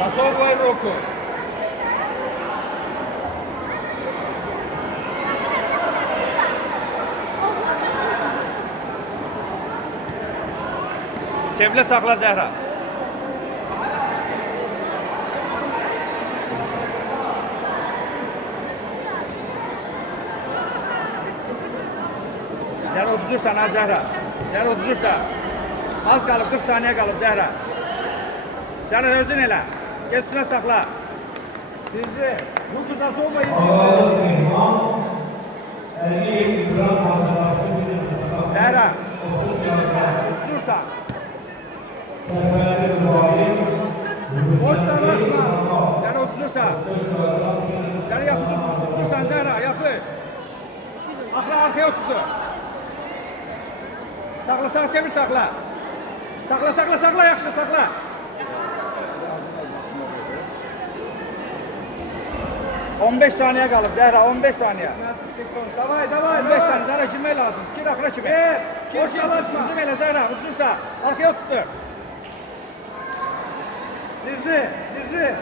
Zasovay Roku. Çevle sakla Zehra. Zehra uduzursan ha Zehra. Zehra uduzursan. Az kalıp 40 saniye kalıp Zehra. Zehra özün elə. Get üstüne sakla. Sizi. Ruku Zasovay. Zehra. Uduzursan. Boş dalaşma. Zehra uduzursan. Zehra yapışır uduzursan Zehra yapış. Akla arkaya otuzdu. Sakla sağ çevir sakla. Sakla yaxşı sakla. ...15 saniye kalıp Zehra 15 saniye. Davay 15 saniye Zehra girmek lazım. Gir akla kimi. Boş dalaşma. Uzun elə Zehra uduzursa arkaya otuzdu. Sizi.